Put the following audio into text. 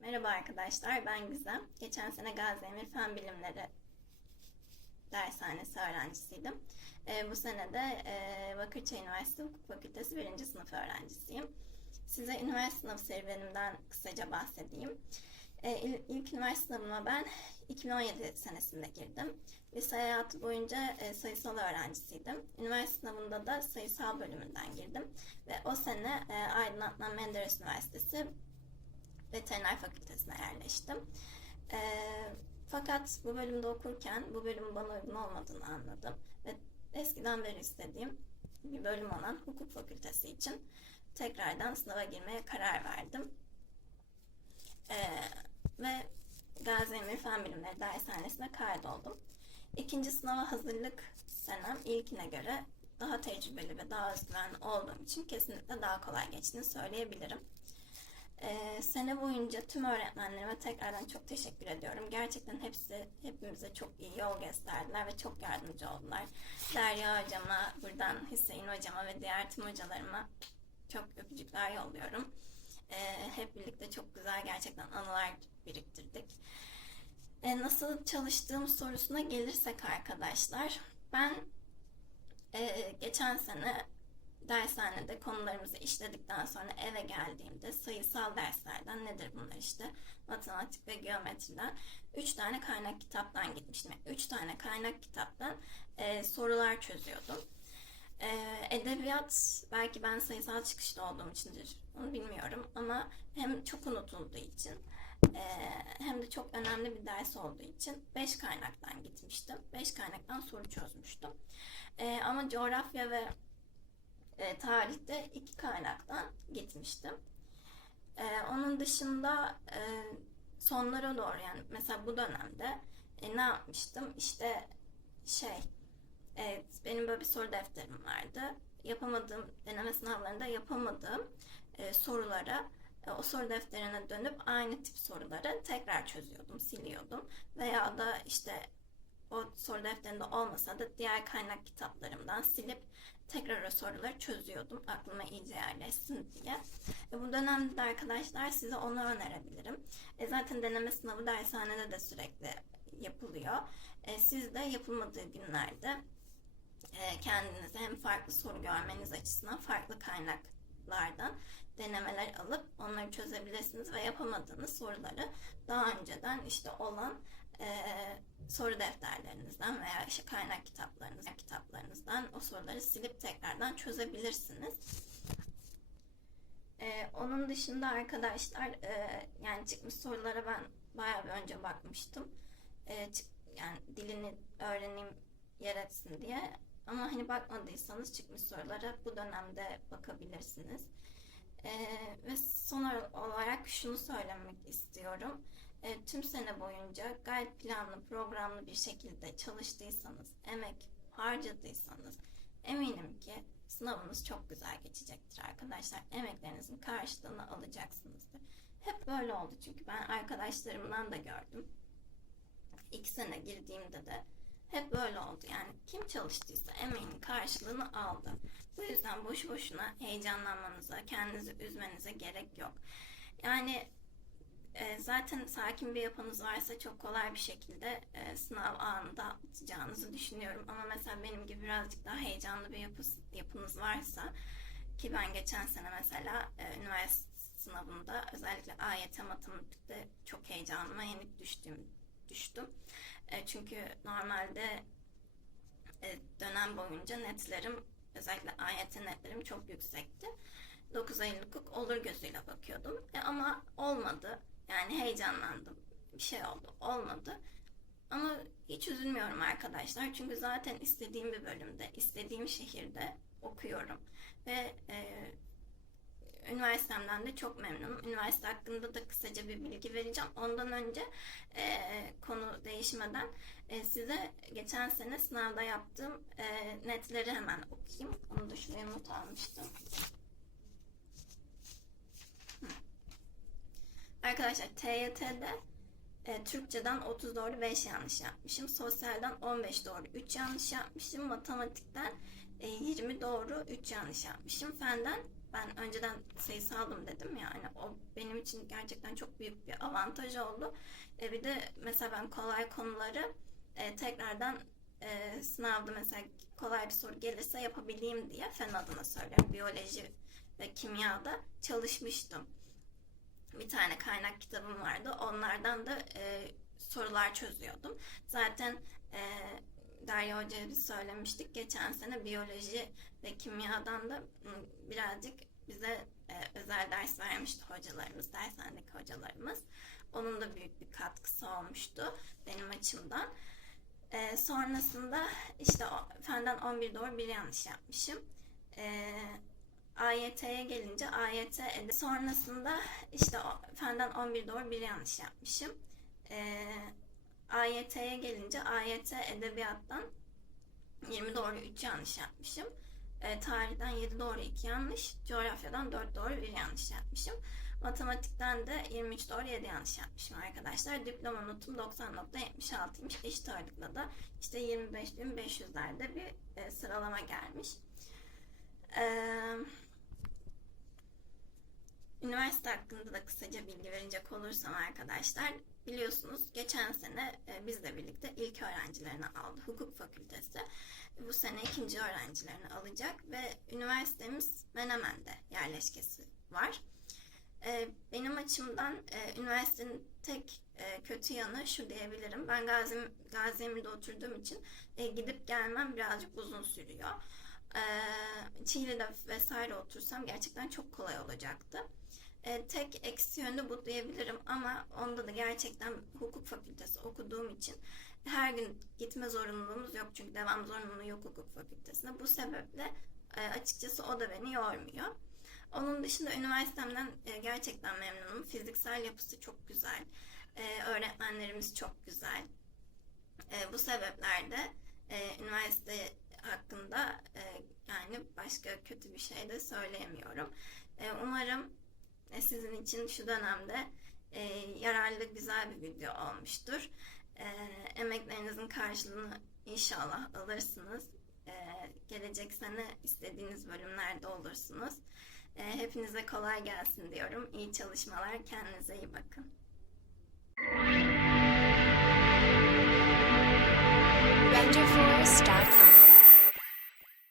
Merhaba arkadaşlar, ben Gizem. Geçen sene Gazi Emir Fen Bilimleri dershanesi öğrencisiydim. Ee, bu sene de e, Bakırçay Üniversitesi Hukuk Fakültesi 1. sınıf öğrencisiyim. Size üniversite sınavı serüvenimden kısaca bahsedeyim. Ee, il- ilk üniversite sınavıma ben 2017 senesinde girdim. Lise hayatı boyunca e, sayısal öğrencisiydim. Üniversite sınavında da sayısal bölümünden girdim. Ve o sene e, Aydın Adnan Menderes Üniversitesi veteriner fakültesine yerleştim. Ee, fakat bu bölümde okurken bu bölümün bana uygun olmadığını anladım. Ve eskiden beri istediğim bir bölüm olan hukuk fakültesi için tekrardan sınava girmeye karar verdim. Ee, ve Gazi Emir Fen Bilimleri Dershanesi'ne kaydoldum. İkinci sınava hazırlık senem ilkine göre daha tecrübeli ve daha özgüvenli olduğum için kesinlikle daha kolay geçtiğini söyleyebilirim. Ee, sene boyunca tüm öğretmenlerime tekrardan çok teşekkür ediyorum. Gerçekten hepsi hepimize çok iyi yol gösterdiler ve çok yardımcı oldular. Derya hocama, buradan Hüseyin hocama ve diğer tüm hocalarıma çok öpücükler yolluyorum. Ee, hep birlikte çok güzel gerçekten anılar biriktirdik. Ee, nasıl çalıştığım sorusuna gelirsek arkadaşlar, ben e, geçen sene dershanede konularımızı işledikten sonra eve geldiğimde sayısal derslerden nedir bunlar işte matematik ve geometriden 3 tane kaynak kitaptan gitmiştim. 3 tane kaynak kitaptan e, sorular çözüyordum. E, edebiyat belki ben sayısal çıkışlı olduğum içindir onu bilmiyorum ama hem çok unutulduğu için e, hem de çok önemli bir ders olduğu için 5 kaynaktan gitmiştim. 5 kaynaktan soru çözmüştüm. E, ama coğrafya ve e, tarihte iki kaynaktan gitmiştim. E, onun dışında e, sonlara doğru yani mesela bu dönemde e, ne yapmıştım? İşte şey evet benim böyle bir soru defterim vardı. Yapamadığım deneme sınavlarında yapamadığım e, sorulara e, o soru defterine dönüp aynı tip soruları tekrar çözüyordum, siliyordum. Veya da işte o soru defterinde olmasa da diğer kaynak kitaplarımdan silip tekrar o soruları çözüyordum aklıma iyice yerleşsin diye. E, bu dönemde de arkadaşlar size onu önerebilirim. E, zaten deneme sınavı dershanede de sürekli yapılıyor. E, siz de yapılmadığı günlerde e, kendinize hem farklı soru görmeniz açısından farklı kaynaklardan denemeler alıp onları çözebilirsiniz ve yapamadığınız soruları daha önceden işte olan e, soru defterlerinizden veya işte kaynak kitaplarınızdan, kitaplarınızdan o soruları silip tekrardan çözebilirsiniz. Ee, onun dışında arkadaşlar e, yani çıkmış sorulara ben bayağı bir önce bakmıştım. Ee, çık, yani dilini öğreneyim yer etsin diye. Ama hani bakmadıysanız çıkmış sorulara bu dönemde bakabilirsiniz. Ee, ve son olarak şunu söylemek istiyorum. E, tüm sene boyunca gayet planlı, programlı bir şekilde çalıştıysanız, emek harcadıysanız eminim ki sınavınız çok güzel geçecektir arkadaşlar. Emeklerinizin karşılığını alacaksınızdır. Hep böyle oldu çünkü ben arkadaşlarımdan da gördüm. İlk sene girdiğimde de hep böyle oldu. Yani kim çalıştıysa emeğinin karşılığını aldı. Bu yüzden boş boşuna heyecanlanmanıza, kendinizi üzmenize gerek yok. Yani e, zaten sakin bir yapınız varsa çok kolay bir şekilde e, sınav anında atacağınızı düşünüyorum. Ama mesela benim gibi birazcık daha heyecanlı bir yapı, yapınız varsa ki ben geçen sene mesela e, üniversite sınavında özellikle AYT matematikte çok heyecanıma yenik düştüm düştüm. E, çünkü normalde e, dönem boyunca netlerim özellikle AYT netlerim çok yüksekti. 9 Eylül hukuk olur gözüyle bakıyordum. E, ama olmadı. Yani heyecanlandım. Bir şey oldu. Olmadı. Ama hiç üzülmüyorum arkadaşlar. Çünkü zaten istediğim bir bölümde, istediğim şehirde okuyorum. Ve e, üniversitemden de çok memnunum. Üniversite hakkında da kısaca bir bilgi vereceğim. Ondan önce e, konu değişmeden e, size geçen sene sınavda yaptığım e, netleri hemen okuyayım. Onu da şuraya not almıştım. Arkadaşlar TYT'de e, Türkçeden 30 doğru 5 yanlış yapmışım. Sosyalden 15 doğru 3 yanlış yapmışım. Matematikten e, 20 doğru 3 yanlış yapmışım. Fenden ben önceden sayısaldım dedim yani o benim için gerçekten çok büyük bir avantaj oldu. E, bir de mesela ben kolay konuları e, tekrardan e, sınavda mesela kolay bir soru gelirse yapabileyim diye fen adına söylüyorum. Biyoloji ve kimyada çalışmıştım. Bir tane kaynak kitabım vardı. Onlardan da e, sorular çözüyordum. Zaten e, Derya Hoca'ya biz söylemiştik. Geçen sene biyoloji ve kimyadan da birazcık bize e, özel ders vermişti hocalarımız, dershanedeki hocalarımız. Onun da büyük bir katkısı olmuştu benim açımdan. E, sonrasında işte o, fenden 11 doğru bir yanlış yapmışım. E, AYT'ye gelince AYT ede- sonrasında işte fenden 11 doğru bir yanlış yapmışım. E, AYT'ye gelince AYT edebiyattan 20 doğru 3 yanlış yapmışım. E, tarihten 7 doğru 2 yanlış, coğrafyadan 4 doğru 1 yanlış yapmışım. Matematikten de 23 doğru 7 yanlış yapmışım arkadaşlar. Diploma notum 90.76'ymış. Eşit ağırlıkla da işte 25.500'lerde bir e, sıralama gelmiş. Eee Üniversite hakkında da verecek olursam arkadaşlar biliyorsunuz geçen sene e, bizle birlikte ilk öğrencilerini aldı hukuk fakültesi. Bu sene ikinci öğrencilerini alacak ve üniversitemiz Menemen'de yerleşkesi var. E, benim açımdan e, üniversitenin tek kötü yanı şu diyebilirim. Ben Gazi, Gazi Emir'de oturduğum için gidip gelmem birazcık uzun sürüyor. Çiğli'de vesaire otursam gerçekten çok kolay olacaktı. E, tek eksi yönü bu diyebilirim ama onda da gerçekten hukuk fakültesi okuduğum için her gün gitme zorunluluğumuz yok çünkü devam zorunluluğu yok hukuk fakültesine. Bu sebeple e, açıkçası o da beni yormuyor. Onun dışında üniversitemden e, gerçekten memnunum. Fiziksel yapısı çok güzel. E, öğretmenlerimiz çok güzel. E, bu sebeplerle e, üniversite hakkında e, yani başka kötü bir şey de söyleyemiyorum. E, umarım sizin için şu dönemde e, yararlı güzel bir video olmuştur. E, emeklerinizin karşılığını inşallah alırsınız. E, gelecek sene istediğiniz bölümlerde olursunuz. E, hepinize kolay gelsin diyorum. İyi çalışmalar. Kendinize iyi bakın. RangerForce.com